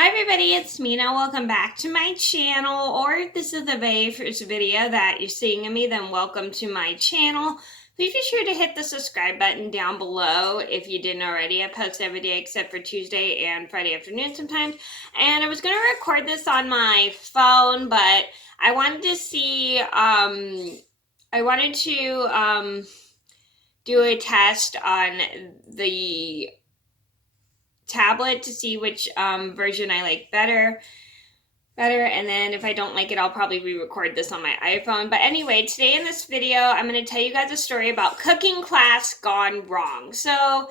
Hi everybody, it's Mena. Welcome back to my channel, or if this is the very first video that you're seeing of me, then welcome to my channel. Please be sure to hit the subscribe button down below if you didn't already. I post every day except for Tuesday and Friday afternoon sometimes. And I was going to record this on my phone, but I wanted to see, do a test on the tablet to see which version I like better, and then if I don't like it, I'll probably re-record this on my iPhone. But anyway, today in this video, I'm going to tell you guys a story about cooking class gone wrong. So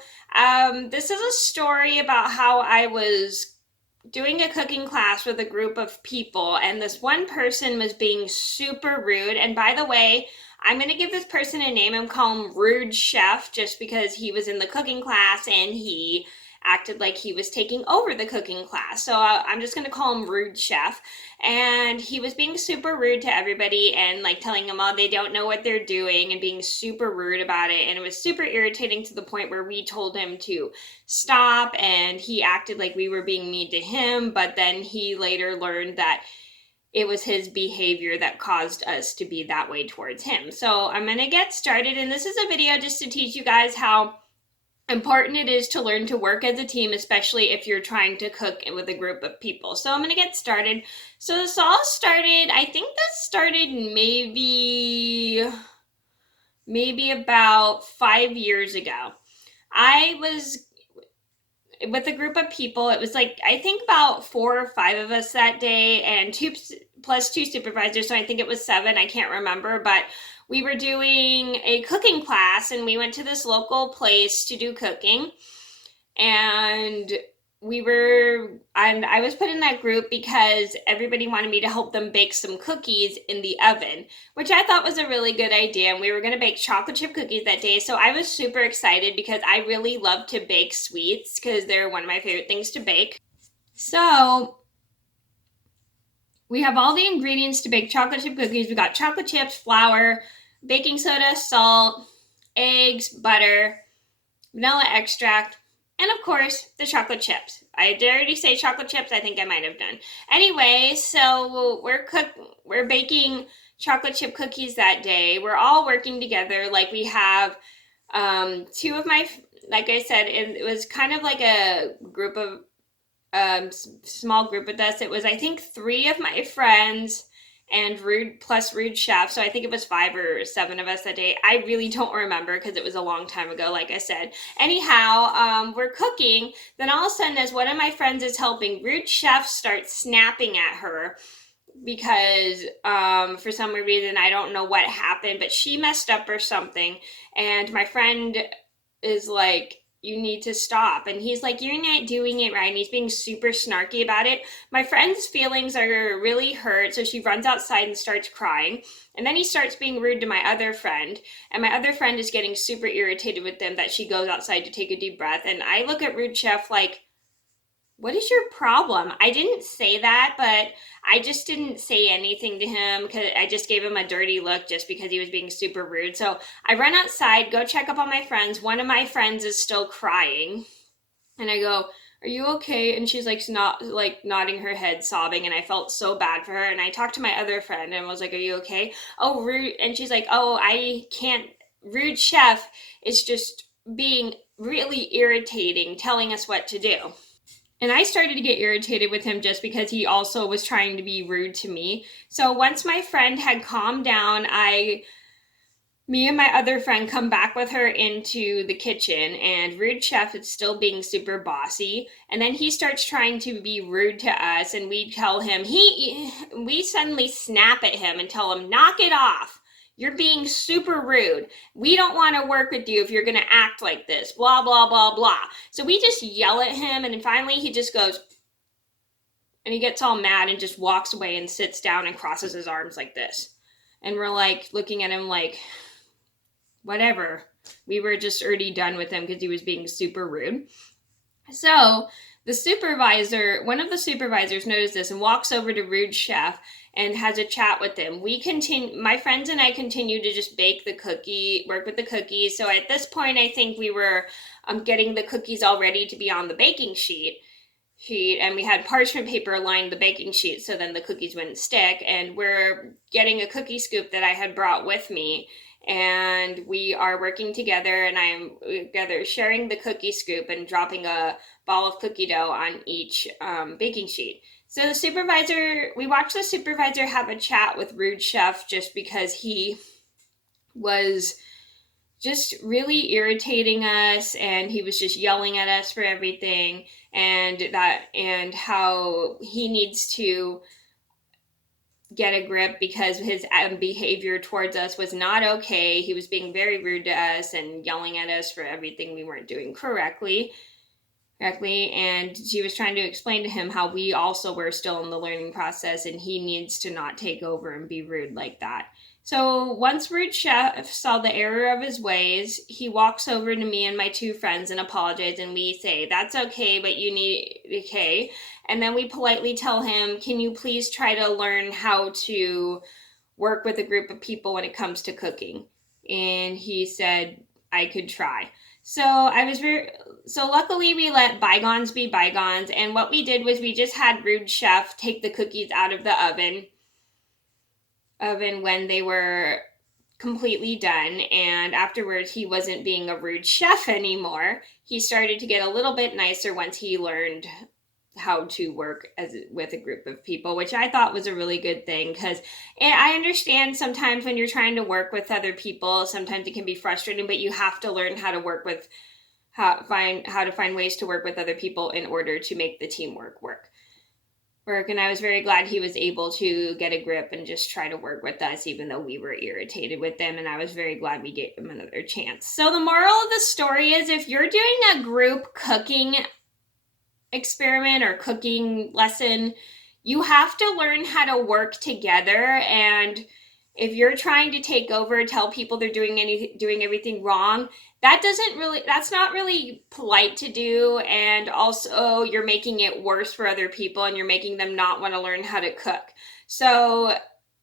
this is a story about how I was doing a cooking class with a group of people, and this one person was being super rude. And by the way, I'm going to give this person a name and call him Rude Chef, just because he was in the cooking class and he acted like he was taking over the cooking class. So I'm just going to call him Rude Chef. And he was being super rude to everybody and like telling them, oh, they don't know what they're doing, and being super rude about it. And it was super irritating to the point where we told him to stop, and he acted like we were being mean to him. But then he later learned that it was his behavior that caused us to be that way towards him. So I'm going to get started. And this is a video just to teach you guys how important it is to learn to work as a team, especially if you're trying to cook with a group of people. So I'm going to get started. So this all started, I think this started maybe about 5 years ago. I was with a group of people. It was like, I think about 4 or 5 of us that day, and 2 plus 2 supervisors. So I think it was 7. I can't remember, but we were doing a cooking class, and we went to this local place to do cooking. And I was put in that group because everybody wanted me to help them bake some cookies in the oven, which I thought was a really good idea. And we were going to bake chocolate chip cookies that day. So I was super excited because I really love to bake sweets because they're one of my favorite things to bake. So we have all the ingredients to bake chocolate chip cookies. We got chocolate chips, flour, baking soda, salt, eggs, butter, vanilla extract, and of course, the chocolate chips. I did already say chocolate chips. I think I might have done. Anyway, so we're baking chocolate chip cookies that day. We're all working together. Like, we have 2 of my, like I said, it was kind of like a group of small group with us. It was, I think, 3 of my friends and Rude Chef. So I think it was 5 or 7 of us that day. I really don't remember because it was a long time ago, like I said. Anyhow, we're cooking. Then all of a sudden, as one of my friends is helping, Rude Chef starts snapping at her because for some reason, I don't know what happened, but she messed up or something. And my friend is like, you need to stop. And he's like, you're not doing it right. And he's being super snarky about it. My friend's feelings are really hurt. So she runs outside and starts crying. And then he starts being rude to my other friend. And my other friend is getting super irritated with them that she goes outside to take a deep breath. And I look at Rude Chef like, what is your problem? I didn't say that, but I just didn't say anything to him because I just gave him a dirty look just because he was being super rude. So I run outside, go check up on my friends. One of my friends is still crying. And I go, are you okay? And she's like nodding her head, sobbing. And I felt so bad for her. And I talked to my other friend and was like, are you okay? Oh, Rude. And she's like, oh, I can't. Rude Chef is just being really irritating, telling us what to do. And I started to get irritated with him just because he also was trying to be rude to me. So once my friend had calmed down, me and my other friend come back with her into the kitchen, and Rude Chef is still being super bossy. And then he starts trying to be rude to us, and we tell him, we suddenly snap at him and tell him, knock it off. You're being super rude. We don't want to work with you if you're going to act like this. Blah, blah, blah, blah. So we just yell at him, and then finally he just goes, and he gets all mad and just walks away and sits down and crosses his arms like this. And we're like looking at him like, whatever. We were just already done with him because he was being super rude. So one of the supervisors noticed this and walks over to Rude Chef and has a chat with him. My friends and I continue to just work with the cookies. So at this point, I think we were getting the cookies all ready to be on the baking sheet. sheet, and we had parchment paper line the baking sheet so then the cookies wouldn't stick. And we're getting a cookie scoop that I had brought with me, and we are working together, and I'm together sharing the cookie scoop and dropping a ball of cookie dough on each baking sheet. So the supervisor, we watched the supervisor have a chat with Rude Chef just because he was just really irritating us, and he was just yelling at us for everything, and how he needs to get a grip because his behavior towards us was not okay. He was being very rude to us and yelling at us for everything we weren't doing correctly, and she was trying to explain to him how we also were still in the learning process and he needs to not take over and be rude like that. So once Rude Chef saw the error of his ways, he walks over to me and my two friends and apologizes, and we say, "That's okay, but you need okay." And then we politely tell him, "Can you please try to learn how to work with a group of people when it comes to cooking?" And he said, "I could try." So luckily we let bygones be bygones, and what we did was we just had Rude Chef take the cookies out of the oven when they were completely done, and afterwards he wasn't being a rude chef anymore. He started to get a little bit nicer once he learned how to work with a group of people, which I thought was a really good thing, because I understand sometimes when you're trying to work with other people, sometimes it can be frustrating, but you have to learn how to work with how to find ways to work with other people in order to make the teamwork work. And I was very glad he was able to get a grip and just try to work with us, even though we were irritated with them. And I was very glad we gave him another chance. So the moral of the story is, if you're doing a group cooking experiment or cooking lesson, you have to learn how to work together. And if you're trying to take over, tell people they're doing everything wrong, that's not really polite to do. And also you're making it worse for other people, and you're making them not want to learn how to cook. So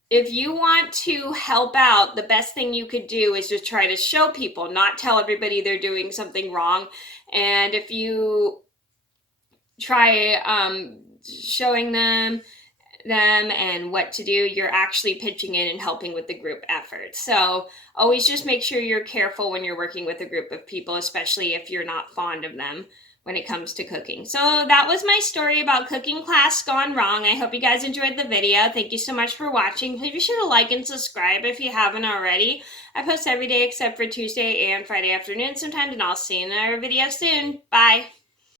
if you want to help out, the best thing you could do is just try to show people, not tell everybody they're doing something wrong. And if you try showing them and what to do, you're actually pitching in and helping with the group effort. So always just make sure you're careful when you're working with a group of people, especially if you're not fond of them when it comes to cooking. So that was my story about cooking class gone wrong. I hope you guys enjoyed the video. Thank you so much for watching. Please be sure to like and subscribe if you haven't already. I post every day except for Tuesday and Friday afternoon sometimes, and I'll see you in another video soon. Bye.